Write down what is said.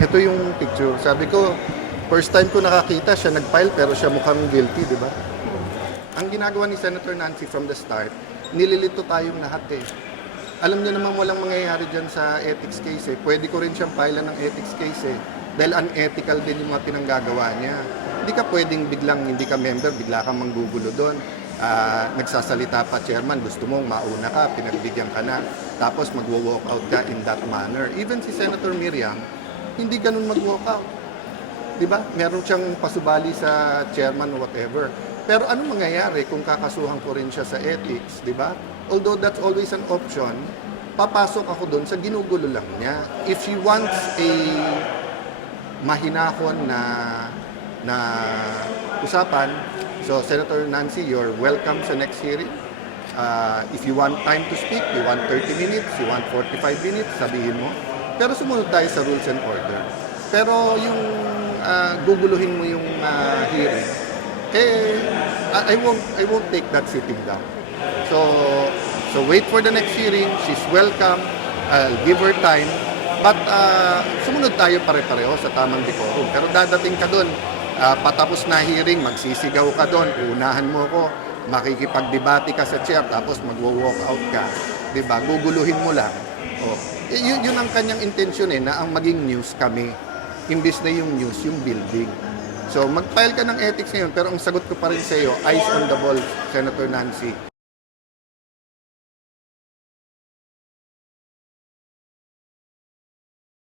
Ito yung picture. Sabi ko, first time ko nakakita siya nag-file pero siya mukhang guilty, di ba? Ang ginagawa ni Senator Nancy from the start, nililito tayong lahat eh. Alam niyo naman walang mangyayari dyan sa ethics case eh. Pwede ko rin siyang filean ng ethics case eh. Dahil unethical din yung mga pinanggagawa niya. Hindi ka pwedeng biglang hindi ka member, bigla kang manggugulo doon. Nagsasalita pa chairman, gusto mong mauna ka, pinagbigyan ka na, tapos magwo-walk out ka in that manner. Even si Senator Miriam, hindi ganun mag-walk out. Di ba? Meron siyang pasubali sa chairman or whatever. Pero ano mangyayari kung kakasuhan ko rin siya sa ethics, di ba? Although that's always an option, papasok ako doon sa ginugulo lang niya. If she wants a mahinahon na usapan, so Senator Nancy, you're welcome sa next hearing. If you want time to speak, you want 30 minutes, you want 45 minutes, sabihin mo. Pero sumunod tayo sa rules and order. Pero yung guguluhin mo yung hearing, I won't take that sitting down. So wait for the next hearing. She's welcome. I'll give her time. But sumunod tayo pare-pareho sa tamang decorum. Pero dadating ka doon, patapos na hearing, magsisigaw ka doon, uunahan mo ko, makikipagdebate ka sa chair, tapos magwo-walk out ka. Diba? Guguluhin mo lang. Oh. Yun ang kanyang intensyon na ang maging news kami. Imbis na yung news, yung building. So, mag-file ka ng ethics ngayon, pero ang sagot ko pa rin sa iyo, eyes on the ball, Senator Nancy.